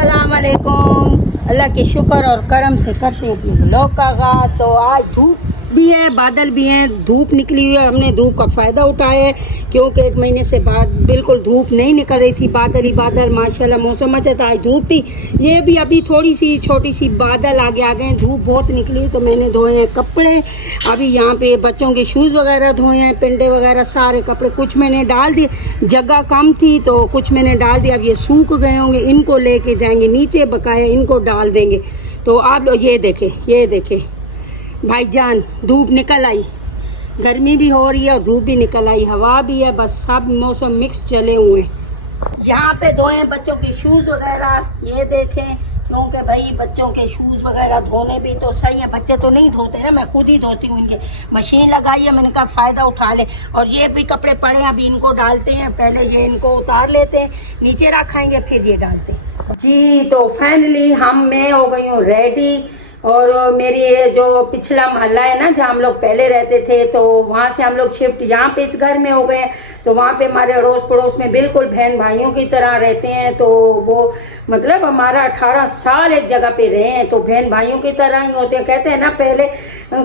अस्सलाम वालेकुम। अल्लाह के शुक्र और करम से करते हैं अपने ब्लॉग का आगाज़। तो आज धूप भी है, बादल भी हैं, धूप निकली हुई है। हमने धूप का फ़ायदा उठाया है क्योंकि एक महीने से बाद बिल्कुल धूप नहीं निकल रही थी, बादल ही बादल, माशाल्लाह मौसम अच्छा था। आज धूप थी, ये भी अभी थोड़ी सी छोटी सी बादल आगे आ गए, धूप बहुत निकली तो मैंने धोए हैं कपड़े। अभी यहाँ पे बच्चों के शूज़ वगैरह धोए हैं, पिंडे वगैरह सारे कपड़े, कुछ मैंने डाल दिए, जगह कम थी तो कुछ मैंने डाल दिया। अब ये सूख गए होंगे, इनको लेके जाएंगे नीचे, बकाया इनको डाल देंगे। तो आप लोग ये देखें भाईजान, धूप निकल आई, गर्मी भी हो रही है और धूप भी निकल आई, हवा भी है, बस सब मौसम मिक्स चले हुए। यहाँ पे धोए बच्चों के शूज़ वगैरह, ये देखें, क्योंकि भाई बच्चों के शूज़ वगैरह धोने भी तो सही है, बच्चे तो नहीं धोते ना, मैं खुद ही धोती हूँ। इनके मशीन लगाई है, मैंने कहा फ़ायदा उठा ले। और ये भी कपड़े पड़े हैं, अभी इनको डालते हैं, पहले ये इनको उतार लेते हैं, नीचे रखाएंगे फिर ये डालते हैं जी। तो फाइनली मैं हो गई हूँ रेडी। और मेरी जो पिछला मोहल्ला है ना, जहाँ हम लोग पहले रहते थे, तो वहाँ से हम लोग शिफ्ट यहाँ पे इस घर में हो गए। तो वहाँ पे हमारे अड़ोस पड़ोस में बिल्कुल बहन भाइयों की तरह रहते हैं। तो वो मतलब हमारा 18 साल एक जगह पे रहे हैं, तो बहन भाइयों की तरह ही होते हैं। कहते हैं ना, पहले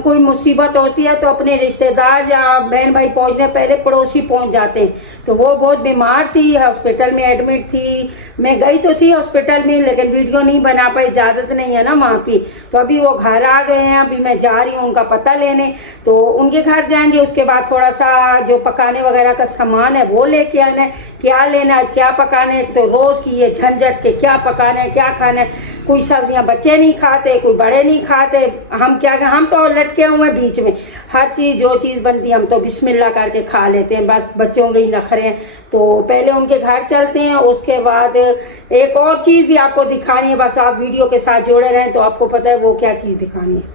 कोई मुसीबत होती है तो अपने रिश्तेदार या बहन भाई पहुँचने पहले पड़ोसी पहुँच जाते हैं। तो वो बहुत बीमार थी, हॉस्पिटल में एडमिट थी। मैं गई तो थी हॉस्पिटल में, लेकिन वीडियो नहीं बना पाई, इजाज़त नहीं है ना वहाँ की। तो अभी वो घर आ गए हैं, अभी मैं जा रही हूँ उनका पता लेने। तो उनके घर जाएंगे, उसके बाद थोड़ा सा जो पकाने वगैरह का सामान है वो लेके आना है। क्या लेना है, क्या पकाना है, तो रोज़ की ये झंझट के क्या पकाना है, क्या खाना है। कोई सब्जियां बच्चे नहीं खाते, कोई बड़े नहीं खाते, हम तो लटके हुए बीच में। हर चीज़ जो चीज़ बनती है हम तो बिस्मिल्लाह करके खा लेते हैं, बस बच्चों के ही नखरे हैं। तो पहले उनके घर चलते हैं, उसके बाद एक और चीज़ भी आपको दिखानी है, बस आप वीडियो के साथ जुड़े रहें तो आपको पता है वो क्या चीज़ दिखानी है।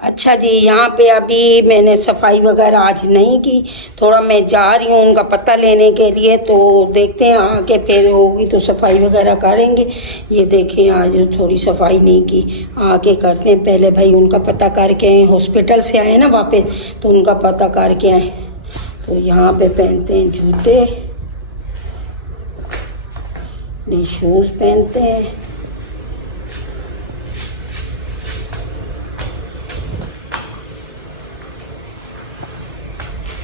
अच्छा जी, यहाँ पे अभी मैंने सफाई वगैरह आज नहीं की, थोड़ा मैं जा रही हूँ उनका पता लेने के लिए। तो देखते हैं आके फिर होगी तो सफाई वगैरह करेंगे। ये देखें, आज थोड़ी सफाई नहीं की, आके करते हैं। पहले भाई उनका पता करके आए, हॉस्पिटल से आए ना वापस, तो उनका पता करके आए। तो यहाँ पे पहनते हैं जूते, शूज़ पहनते हैं।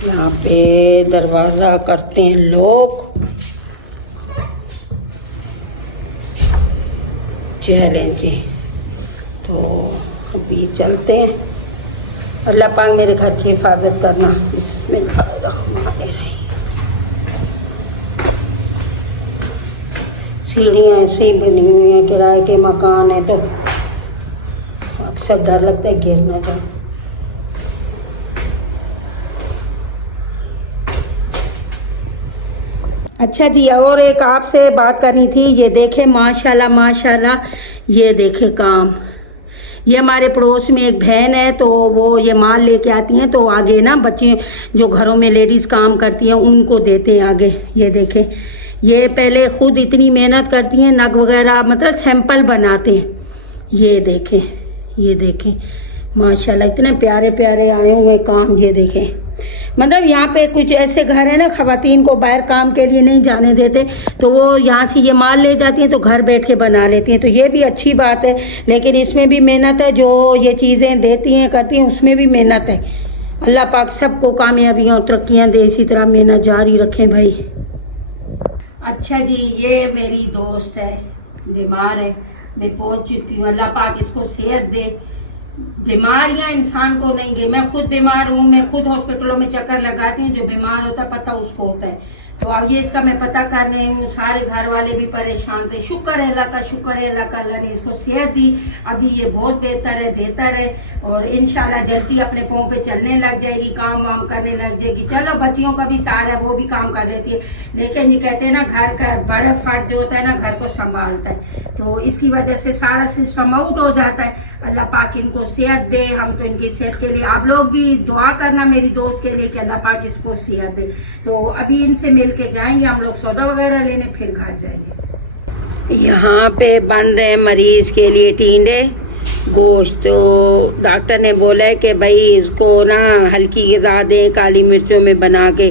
यहाँ पे दरवाज़ा करते हैं लॉक। चलें जी, तो अभी चलते हैं। अल्लाह पाक मेरे घर की हिफाजत करना। बिस्मिल्लाहिर्रहमानिर्रहीम। सीढ़ियाँ ऐसे ही बनी हुई हैं, किराए के मकान है तो अक्सर डर लगता है गिर ना जाए। अच्छा जी, और एक आपसे बात करनी थी। ये देखे माशाल्लाह माशाल्लाह, ये देखे काम। ये हमारे पड़ोस में एक बहन है, तो वो ये माल लेके आती हैं, तो आगे ना बच्चे जो घरों में लेडीज़ काम करती हैं उनको देते हैं आगे। ये देखें, ये पहले खुद इतनी मेहनत करती हैं, नग वगैरह मतलब सैंपल बनाते हैं। ये देखें माशाल्लाह, इतने प्यारे प्यारे आए हुए काम। ये देखें, मतलब यहाँ पे कुछ ऐसे घर है ना, खवातीन को बाहर काम के लिए नहीं जाने देते, तो वो यहाँ से ये माल ले जाती हैं तो घर बैठ के बना लेती हैं। तो ये भी अच्छी बात है, लेकिन इसमें भी मेहनत है। जो ये चीज़ें देती हैं करती हैं उसमें भी मेहनत है। अल्लाह पाक सबको कामयाबियाँ और तरक्कियाँ दे, इसी तरह मेहनत जारी रखें भाई। अच्छा जी, ये मेरी दोस्त है, बीमार है, मैं पहुँच चुकी हूँ। अल्लाह पाक इसको सेहत दे। बीमारियां इंसान को नहीं गई, मैं खुद बीमार हूँ, मैं खुद हॉस्पिटलों में चक्कर लगाती हूँ। जो बीमार होता है पता उसको होता है। तो अब ये इसका मैं पता कर रही हूँ, सारे घर वाले भी परेशान थे। शुक्र है अल्लाह का, शुक्र है अल्लाह का, अल्लाह ने इसको सेहत दी। अभी ये बहुत बेहतर है और इंशाल्लाह जल्दी अपने पाँव पे चलने लग जाएगी, काम वाम करने लग जाएगी। चलो बच्चियों का भी सहारा है, वो भी काम कर लेती है, लेकिन ये कहते हैं ना, घर का बड़ा फर्ज जो होता है ना, घर को संभालता है। तो इसकी वजह से सारा सिस्टम आउट हो जाता है। अल्लाह पाक इनको सेहत दे। हम तो इनकी सेहत के लिए, आप लोग भी दुआ करना मेरी दोस्त के लिए कि अल्लाह पाक इसको सेहत दे। तो अभी इनसे मिल के जाएंगे हम लोग सौदा वगैरह लेने, फिर घर जाएंगे। यहाँ पे बन रहे हैं मरीज के लिए टिंडे गोश्त। तो डॉक्टर ने बोला है कि भाई इसको ना हल्की ग़िज़ा दें, काली मिर्चों में बना के